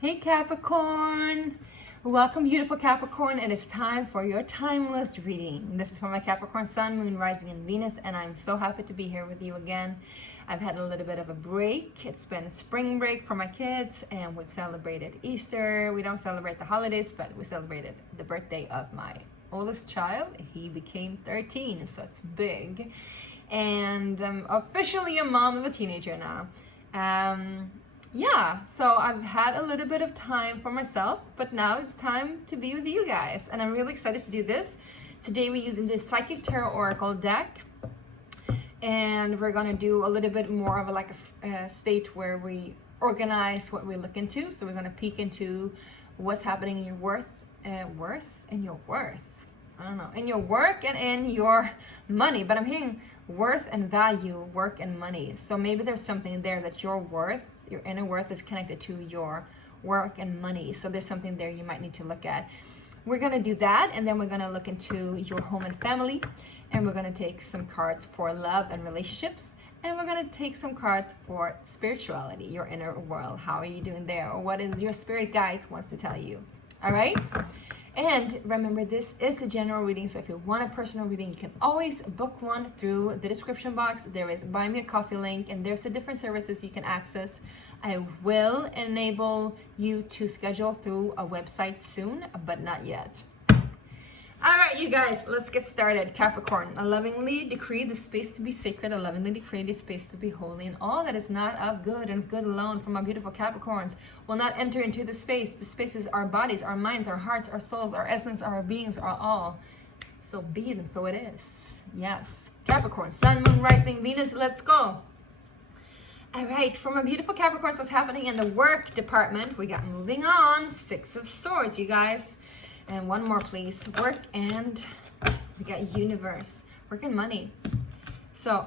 Hey Capricorn! Welcome, beautiful Capricorn. It is time for your timeless reading. This is for my Capricorn Sun, Moon, Rising, and Venus, and I'm so happy to be here with you again. I've had a little bit of a break. It's been a spring break for my kids, and we've celebrated Easter. We don't celebrate the holidays, but we celebrated the birthday of my oldest child. He became 13, so it's big. And I'm officially a mom of a teenager now. Yeah, so I've had a little bit of time for myself, but now it's time to be with you guys, and I'm really excited to do this. Today we're using the Psychic Tarot Oracle deck, and we're gonna do a little bit more of a state where we organize what we look into. So we're gonna peek into what's happening in your worth. I don't know, in your work and in your money, but I'm hearing worth and value, work and money. So maybe there's something there that your worth, your inner worth is connected to your work and money. So there's something there you might need to look at. We're gonna do that, and then we're gonna look into your home and family, and we're gonna take some cards for love and relationships, and we're gonna take some cards for spirituality, your inner world. How are you doing there? Or what is your spirit guides wants to tell you? All right? And remember, this is a general reading, so if you want a personal reading, you can always book one through the description box. There is Buy Me a Coffee link, and there's the different services you can access. I will enable you to schedule through a website soon, but not yet. All right, you guys, let's get started. Capricorn, I lovingly decree the space to be sacred. I lovingly decree the space to be holy, and all that is not of good and good alone from my beautiful Capricorns will not enter into the space. The space is our bodies, our minds, our hearts, our souls, our essence, our beings, our all. So be it, and so it is. Yes. Capricorn, Sun, Moon, Rising, Venus, let's go. All right, for my beautiful Capricorns, what's happening in the work department? We got moving on. Six of Swords, you guys. And one more, please. Work, and we got universe. Work and money. So,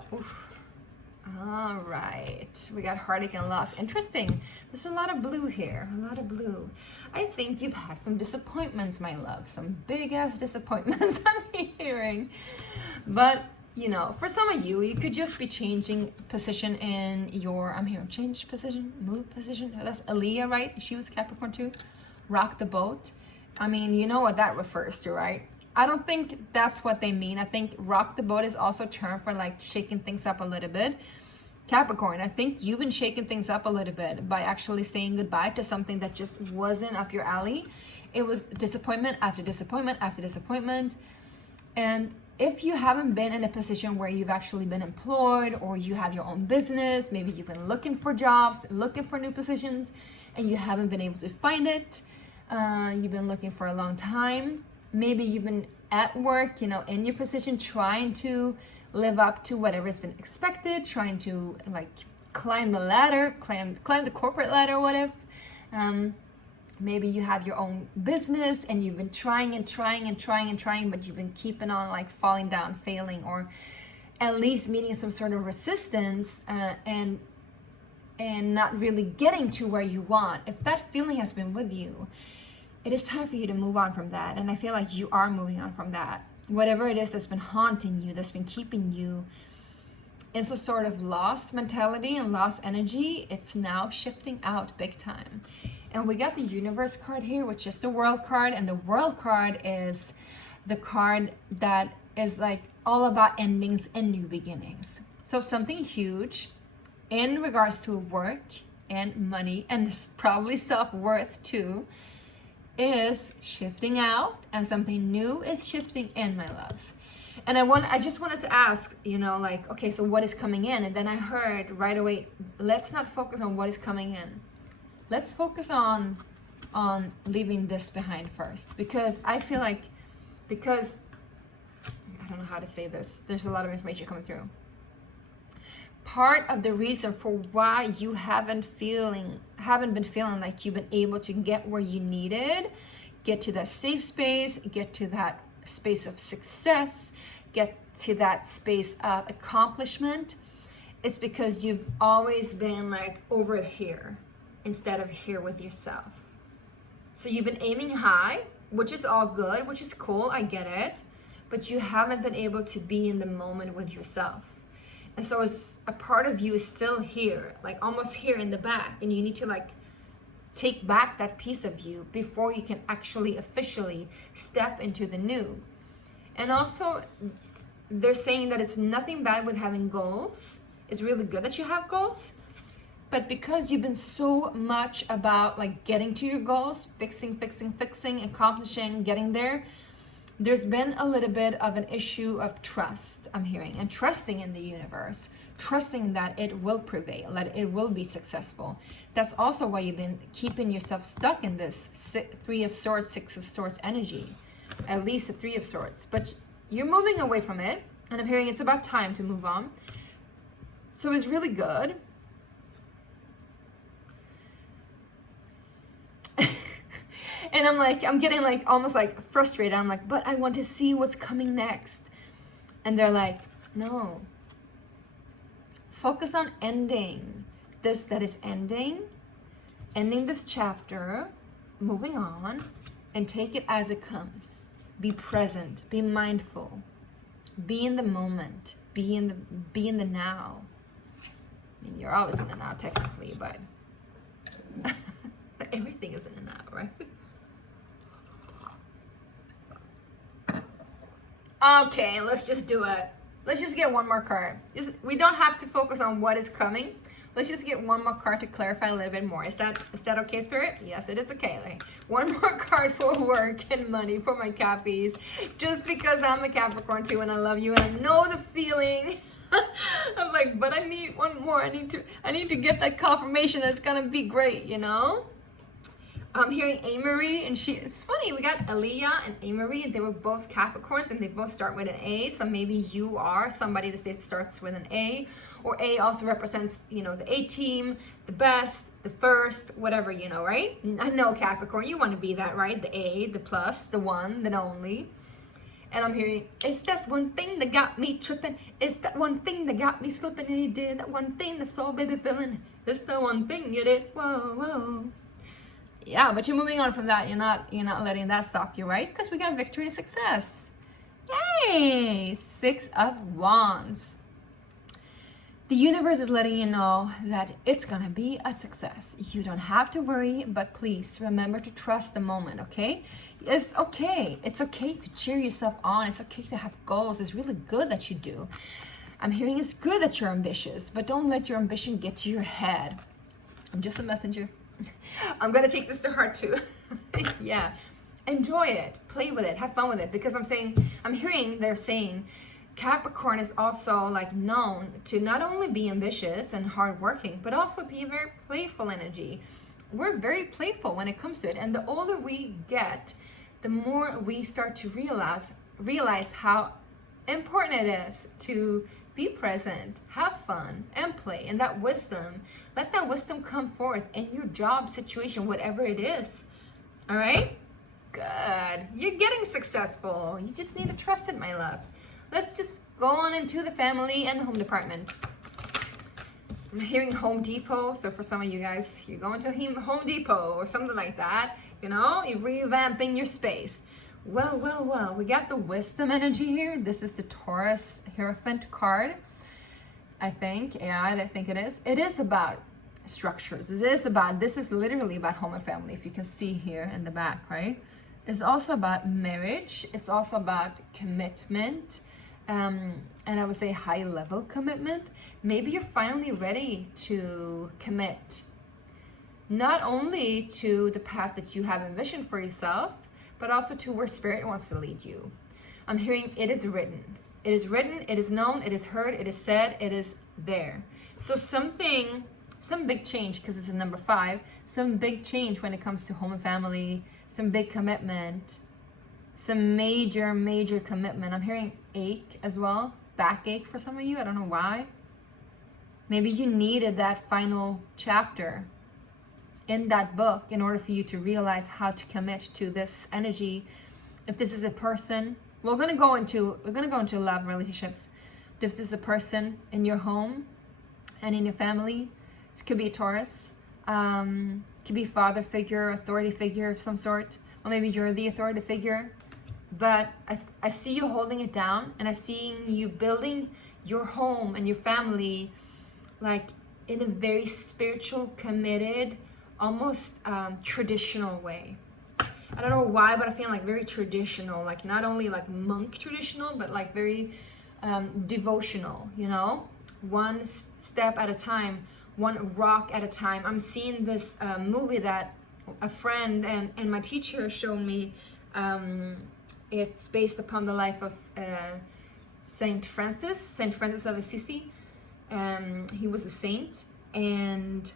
all right. We got heartache and loss. Interesting. There's a lot of blue here. A lot of blue. I think you've had some disappointments, my love. Some big-ass disappointments I'm hearing. But, you know, for some of you, you could just be changing position in your, I'm hearing change position, move position. That's Aaliyah, right? She was Capricorn too. Rock the boat. I mean, you know what that refers to, right? I don't think that's what they mean. I think rock the boat is also a term for like shaking things up a little bit. Capricorn, I think you've been shaking things up a little bit by actually saying goodbye to something that just wasn't up your alley. It was disappointment after disappointment after disappointment. And if you haven't been in a position where you've actually been employed, or you have your own business, maybe you've been looking for jobs, looking for new positions, and you haven't been able to find it, you've been looking for a long time. Maybe you've been at work, you know, in your position, trying to live up to whatever's been expected, trying to like climb the ladder, climb the corporate ladder, what if? Maybe you have your own business and you've been trying, but you've been keeping on like falling down, failing, or at least meeting some sort of resistance, and not really getting to where you want. If that feeling has been with you, it is time for you to move on from that. And I feel like you are moving on from that. Whatever it is that's been haunting you, that's been keeping you, it's a sort of lost mentality and lost energy. It's now shifting out big time. And we got the universe card here, which is the world card. And the world card is the card that is like all about endings and new beginnings. So something huge in regards to work and money, and probably self-worth too, is shifting out, and something new is shifting in, my loves. And I just wanted to ask, you know, like, okay, so what is coming in? And then I heard right away, let's not focus on what is coming in. Let's focus on leaving this behind first, because I feel like, because I don't know how to say this, there's a lot of information coming through. Part of the reason for why you haven't been feeling like you've been able to get where you needed, get to that safe space, get to that space of success, get to that space of accomplishment, is because you've always been like over here instead of here with yourself. So you've been aiming high, which is all good, which is cool, I get it, but you haven't been able to be in the moment with yourself. And so it's a part of you is still here, like almost here in the back, and you need to like take back that piece of you before you can actually officially step into the new. And also, they're saying that it's nothing bad with having goals. It's really good that you have goals. But because you've been so much about like getting to your goals, fixing, accomplishing, getting there, there's been a little bit of an issue of trust, I'm hearing, and trusting in the universe, trusting that it will prevail, that it will be successful. That's also why you've been keeping yourself stuck in this Three of Swords, Six of Swords energy, at least a Three of Swords. But you're moving away from it, and I'm hearing it's about time to move on. So it's really good. And I'm getting like almost like frustrated. I'm like, but I want to see what's coming next. And they're like, no. Focus on ending this that is ending this chapter, moving on, and take it as it comes. Be present, be mindful, be in the moment, be in the now. I mean, you're always in the now technically, but everything is in the now, right? Okay, let's just do it. Let's just get one more card. We don't have to focus on what is coming. Let's just get one more card to clarify a little bit more. Is that okay, Spirit? Yes, it is okay. Like, one more card for work and money for my Cappies. Just because I'm a Capricorn too and I love you and I know the feeling. I'm like, but I need one more. I need to get that confirmation that it's gonna be great, you know? I'm hearing Amory, and it's funny, we got Aaliyah and Amory, they were both Capricorns and they both start with an A, so maybe you are somebody that starts with an A, or A also represents, you know, the A team, the best, the first, whatever, you know, right? I know Capricorn, you want to be that, right? The A, the plus, the one, the only. And I'm hearing, it's that one thing that got me tripping, it's that one thing that got me slipping, and you did that one thing that's so baby feeling, it's the one thing you did, whoa, whoa. Yeah, but you're moving on from that. You're not letting that stop you, right? Because we got victory and success. Yay! Six of Wands. The universe is letting you know that it's gonna be a success. You don't have to worry, but please remember to trust the moment, okay? It's okay. It's okay to cheer yourself on. It's okay to have goals. It's really good that you do. I'm hearing it's good that you're ambitious, but don't let your ambition get to your head. I'm just a messenger. I'm gonna take this to heart too. Yeah, enjoy it, play with it, have fun with it, because I'm hearing they're saying Capricorn is also like known to not only be ambitious and hardworking, but also be a very playful energy. We're very playful when it comes to it, and the older we get, the more we start to realize how important it is to be present, have fun, and play. And that wisdom, let that wisdom come forth in your job situation, whatever it is. All right? Good. You're getting successful. You just need to trust it, my loves. Let's just go on into the family and the home department. I'm hearing Home Depot. So for some of you guys, you're going to Home Depot or something like that. You know, you're revamping your space. Well, we got the wisdom energy here. This is the Taurus Hierophant card, I think. Yeah, I think it is. It is about structures. This is literally about home and family, if you can see here in the back, right? It's also about marriage. It's also about commitment. And I would say high level commitment. Maybe you're finally ready to commit, not only to the path that you have envisioned for yourself, but also to where Spirit wants to lead you. I'm hearing it is written. It is written, it is known, it is heard, it is said, it is there. So some big change, because it's a number 5, some big change when it comes to home and family, some big commitment, some major commitment. I'm hearing ache as well, backache for some of you, I don't know why. Maybe you needed that final chapter in that book in order for you to realize how to commit to this energy. If this is a person, we're gonna go into love relationships. But if this is a person in your home and in your family, this could be a Taurus, could be father figure, authority figure of some sort, or maybe you're the authority figure. But I see you holding it down, and I see you building your home and your family like in a very spiritual, committed, almost traditional way. I don't know why, but I feel like very traditional, like not only like monk traditional, but like very devotional, you know, one step at a time, one rock at a time. I'm seeing this movie that a friend and my teacher showed me. It's based upon the life of Saint Francis of Assisi. He was a saint, and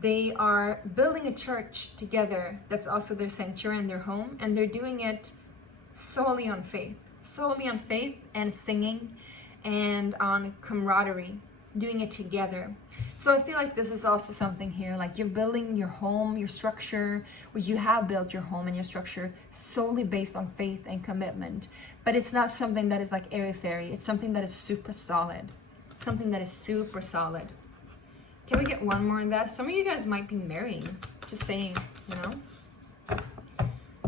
they are building a church together that's also their sanctuary and their home, and they're doing it solely on faith and singing and on camaraderie, doing it together. So I feel like this is also something here, like you're building your home, your structure, or you have built your home and your structure solely based on faith and commitment. But it's not something that is like airy-fairy. It's something that is super solid. Something that is super solid. Can we get one more in that? Some of you guys might be marrying. Just saying, you know?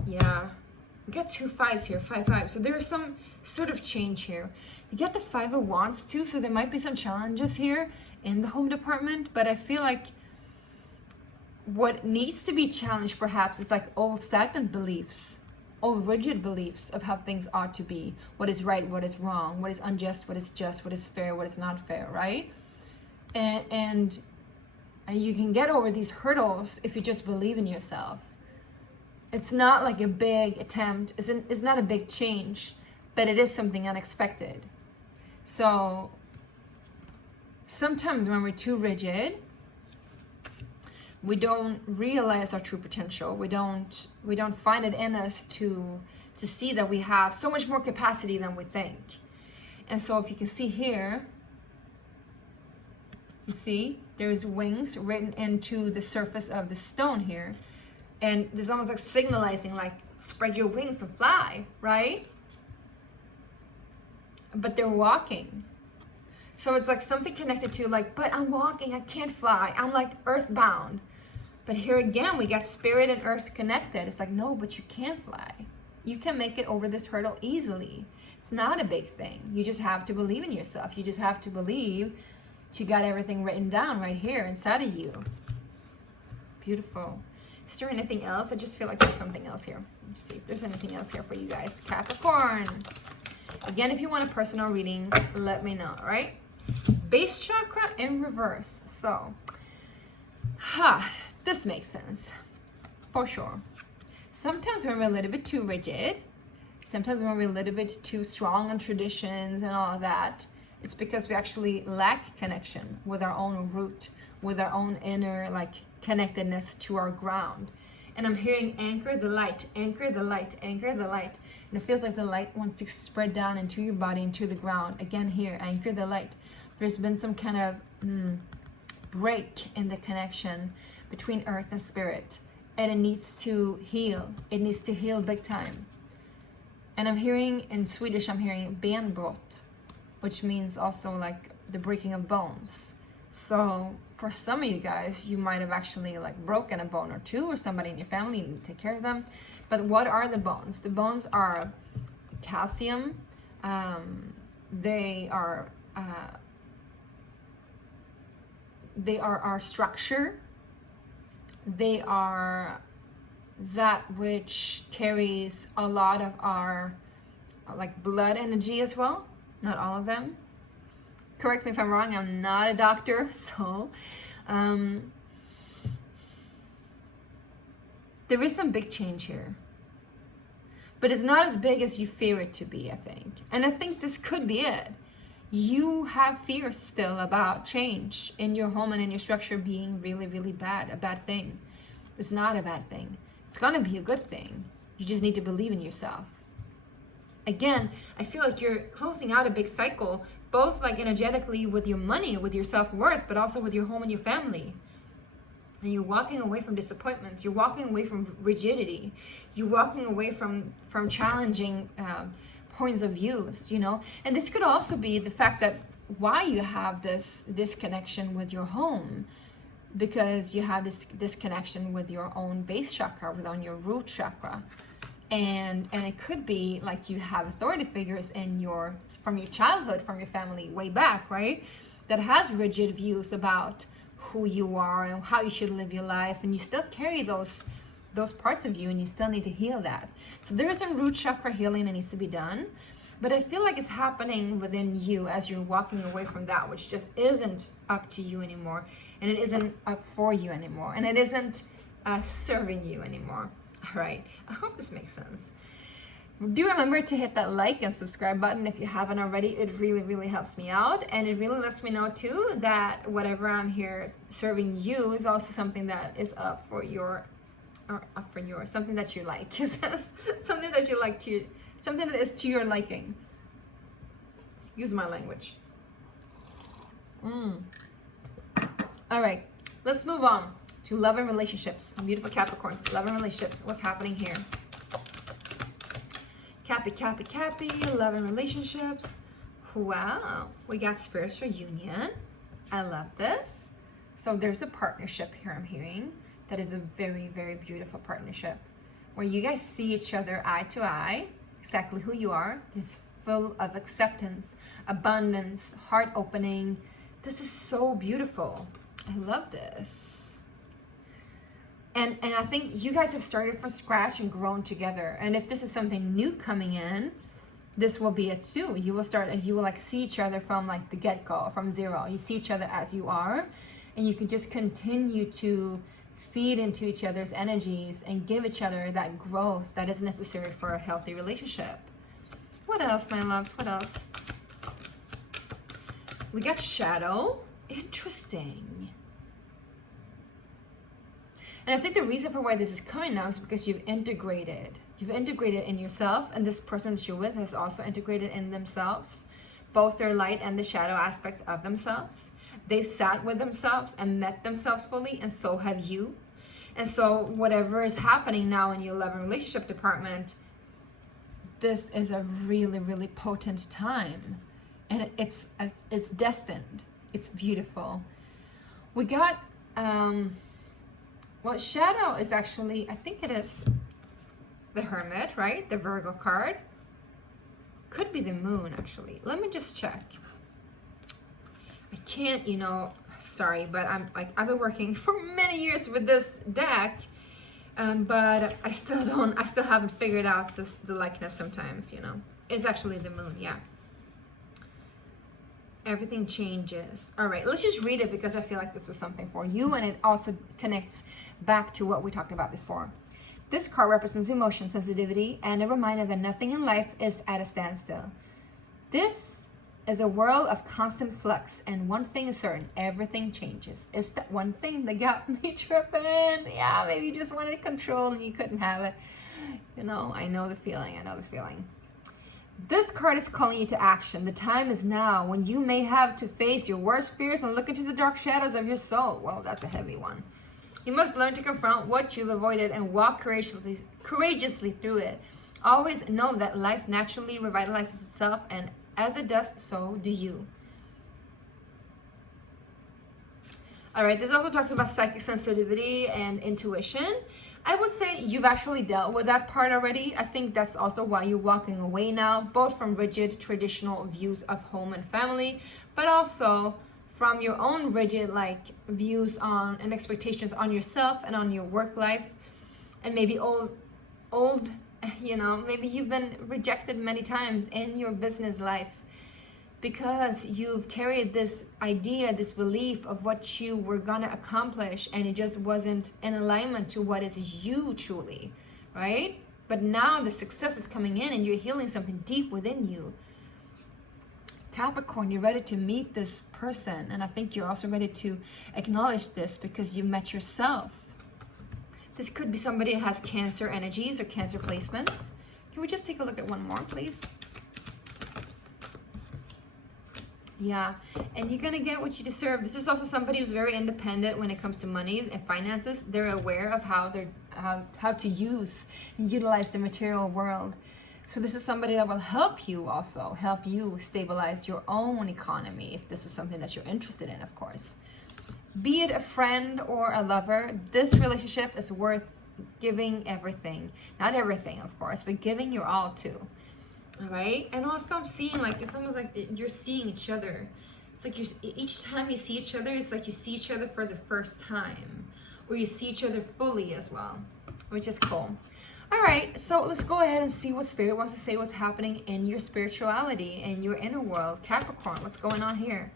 Yeah. We got 2 5s here, 5 5. So there is some sort of change here. You get the 5 of Wands too, so there might be some challenges here in the home department, but I feel like what needs to be challenged perhaps is like old stagnant beliefs, old rigid beliefs of how things ought to be, what is right, what is wrong, what is unjust, what is just, what is fair, what is not fair, right? And you can get over these hurdles if you just believe in yourself. It's not like a big attempt, it's not a big change, but it is something unexpected. So sometimes when we're too rigid, we don't realize our true potential. We don't find it in us to see that we have so much more capacity than we think. And so if you can see here, you see there's wings written into the surface of the stone here. And there's almost like signalizing, like, spread your wings and fly, right? But they're walking. So it's like something connected to like, but I'm walking, I can't fly. I'm like earthbound. But here again, we got spirit and earth connected. It's like, no, but you can fly. You can make it over this hurdle easily. It's not a big thing. You just have to believe in yourself. You just have to believe that you got everything written down right here inside of you. Beautiful. Is there anything else? I just feel like there's something else here. Let's see if there's anything else here for you guys. Capricorn. Again, if you want a personal reading, let me know, right? Base chakra in reverse. So, this makes sense. For sure. Sometimes when we're a little bit too rigid, sometimes when we're a little bit too strong on traditions and all of that, it's because we actually lack connection with our own root, with our own inner, like, connectedness to our ground. And I'm hearing anchor the light, anchor the light, anchor the light. And it feels like the light wants to spread down into your body, into the ground. Again here, anchor the light. There's been some kind of break in the connection between earth and spirit. And it needs to heal. It needs to heal big time. And I'm hearing, in Swedish, I'm hearing benbrott, which means also like the breaking of bones. So for some of you guys, you might have actually like broken a bone or two, or somebody in your family, you need to take care of them. But what are the bones? The bones are calcium. They are our structure. They are that which carries a lot of our like blood energy as well. Not all of them. Correct me if I'm wrong, I'm not a doctor, so there is some big change here. But it's not as big as you fear it to be, I think. And I think this could be it. You have fears still about change in your home and in your structure being really, really bad, a bad thing. It's not a bad thing. It's gonna be a good thing. You just need to believe in yourself. Again, I feel like you're closing out a big cycle, both like energetically with your money, with your self-worth, but also with your home and your family. And you're walking away from disappointments. You're walking away from rigidity. You're walking away from challenging points of views, you know? And this could also be the fact that why you have this disconnection with your home, because you have this disconnection with your own base chakra, with on your root chakra. And it could be like you have authority figures from your childhood, from your family way back, right? That has rigid views about who you are and how you should live your life, and you still carry those parts of you, and you still need to heal that. So there is some root chakra healing that needs to be done, but I feel like it's happening within you as you're walking away from that which just isn't up to you anymore, and it isn't up for you anymore, and it isn't serving you anymore. All right, I hope this makes sense. Do remember to hit that like and subscribe button if you haven't already. It really, really helps me out, and it really lets me know too that whatever I'm here serving you is also something that is up for your, something that you like. Something that you like to, something that is to your liking. Excuse my language. All right, let's move on to love and relationships. Beautiful Capricorns, love and relationships. What's happening here? Cappy, love and relationships. Wow, we got spiritual union. I love this. So there's a partnership here I'm hearing that is a very, very beautiful partnership where you guys see each other eye to eye, exactly who you are. It's full of acceptance, abundance, heart opening. This is so beautiful. I love this. And I think you guys have started from scratch and grown together. And if this is something new coming in, this will be it too. You will start and you will like see each other from like the get-go, from zero. You see each other as you are, and you can just continue to feed into each other's energies and give each other that growth that is necessary for a healthy relationship. What else, my loves? What else? We got shadow. Interesting. And I think the reason for why this is coming now is because you've integrated. You've integrated in yourself, and this person that you're with has also integrated in themselves, both their light and the shadow aspects of themselves. They've sat with themselves and met themselves fully, and so have you. And so whatever is happening now in your love and relationship department, this is a really, really potent time. And it's destined. It's beautiful. We got... well, shadow is actually, I think it is the Hermit, right? The Virgo card. Could be the moon, actually. Let me just check. I can't, sorry, but I've been working for many years with this deck, but I still haven't figured out the likeness sometimes, It's actually the moon, yeah. Everything changes. All right, let's just read it because I feel like this was something for you, and it also connects back to what we talked about before. This card represents emotion sensitivity and a reminder that nothing in life is at a standstill. This is a world of constant flux, and one thing is certain: everything changes. It's that one thing that got me tripping. Yeah, maybe you just wanted control and you couldn't have it. I know the feeling. This card is calling you to action. The time is now when you may have to face your worst fears and look into the dark shadows of your soul. Well, that's a heavy one. You must learn to confront what you've avoided and walk courageously through it. Always know that life naturally revitalizes itself, and as it does, so do you. All right, this also talks about psychic sensitivity and intuition. I would say you've actually dealt with that part already. I think that's also why you're walking away now, both from rigid traditional views of home and family, but also from your own rigid views on and expectations on yourself and on your work life, and maybe old, maybe you've been rejected many times in your business life because you've carried this idea, this belief of what you were gonna accomplish, and it just wasn't in alignment to what is you truly, right? But now the success is coming in and you're healing something deep within you. Capricorn, you're ready to meet this person, and I think you're also ready to acknowledge this because you met yourself. This could be somebody that has Cancer energies or Cancer placements. Can we just take a look at one more, please? Yeah, and you're gonna get what you deserve. This is also somebody who's very independent when it comes to money and finances. They're aware of how to use and utilize the material world. So this is somebody that will help you stabilize your own economy, if this is something that you're interested in, of course. Be it a friend or a lover, this relationship is worth giving everything. Not everything, of course, but giving your all to. All right? And also I'm seeing it's almost like you're seeing each other It's like each time you see each other, it's like you see each other for the first time, or you see each other fully as well, which is cool. All right, so let's go ahead and see what Spirit wants to say, what's happening in your spirituality and your inner world. Capricorn, what's going on here?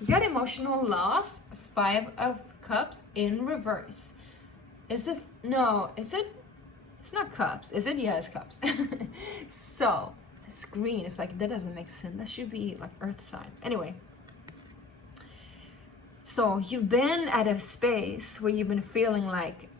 You got emotional loss, 5 of Cups in reverse. Is it, no, is it, it's not Cups, is it? Yeah, it's Cups. So, it's green, it's like, that doesn't make sense. That should be like earth sign. Anyway. So, you've been at a space where you've been feeling like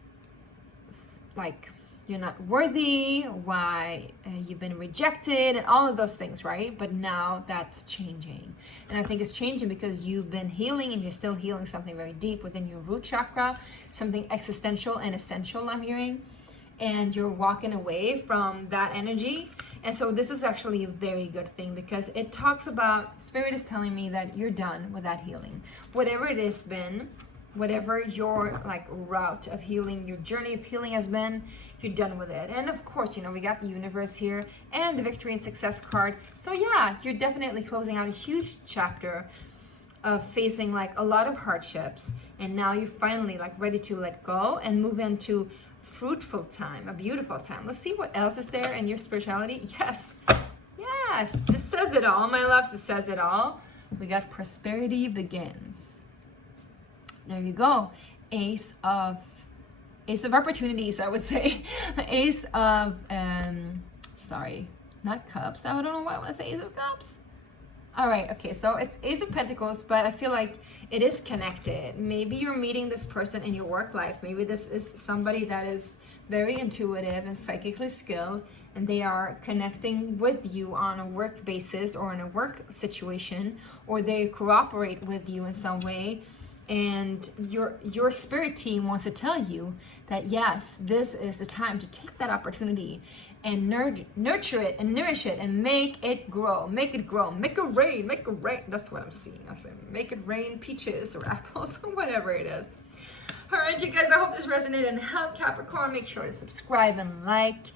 you're not worthy, why you've been rejected, and all of those things, right? But now that's changing. And I think it's changing because you've been healing, and you're still healing something very deep within your root chakra, something existential and essential, I'm hearing. And you're walking away from that energy. And so this is actually a very good thing, because it talks about, Spirit is telling me that you're done with that healing. Whatever it has been, whatever your like route of healing, your journey of healing has been, you're done with it. And of course, you know, we got the universe here and the victory and success card. So yeah, you're definitely closing out a huge chapter of facing like a lot of hardships. And now you're finally like ready to let go and move into fruitful time, a beautiful time. Let's see what else is there in your spirituality. Yes, yes, this says it all, my loves. It says it all. We got prosperity begins. There you go. Ace of opportunities, I would say. Ace of, sorry, not cups. I don't know why I want to say Ace of Cups. All right, okay, so it's Ace of Pentacles, but I feel like it is connected. Maybe you're meeting this person in your work life. Maybe this is somebody that is very intuitive and psychically skilled, and they are connecting with you on a work basis or in a work situation, or they cooperate with you in some way. And your spirit team wants to tell you that yes, this is the time to take that opportunity and nurture it and nourish it and make it grow, make it grow, make it rain, make it rain. That's what I'm seeing. I say make it rain peaches or apples or whatever it is. All right, you guys, I hope this resonated and helped. Capricorn, make sure to subscribe and like.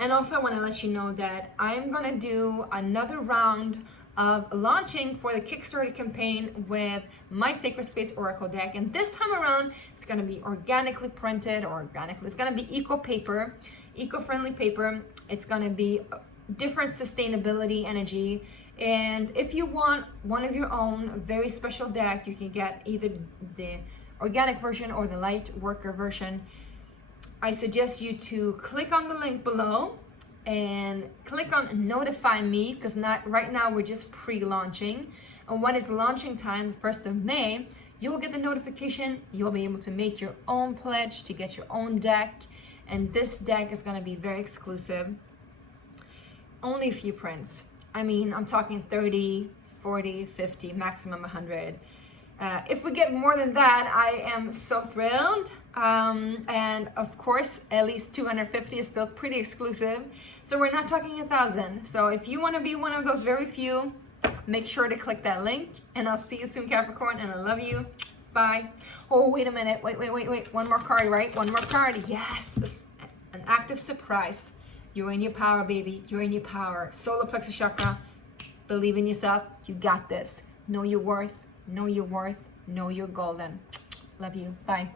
And also I want to let you know that I'm going to do another round of launching for the Kickstarter campaign with my Sacred Space Oracle deck. And this time around, it's going to be organically printed, or organically. It's going to be eco paper, eco-friendly paper. It's going to be different sustainability energy. And if you want one of your own very special deck, you can get either the organic version or the light worker version. I suggest you to click on the link below and click on notify me, because right now we're just pre-launching, and when it's launching time, the 1st of May, you'll get the notification. You'll be able to make your own pledge to get your own deck, and this deck is going to be very exclusive. Only a few prints. I mean, I'm talking 30, 40, 50, maximum 100. If we get more than that, I am so thrilled. And of course, at least 250 is still pretty exclusive. So we're not talking 1,000. So if you want to be one of those very few, make sure to click that link. And I'll see you soon, Capricorn. And I love you. Bye. Oh, wait a minute. Wait. One more card, right? One more card. Yes. An active surprise. You're in your power, baby. You're in your power. Solar plexus chakra. Believe in yourself. You got this. Know your worth. Know your worth. Know you're golden. Love you. Bye.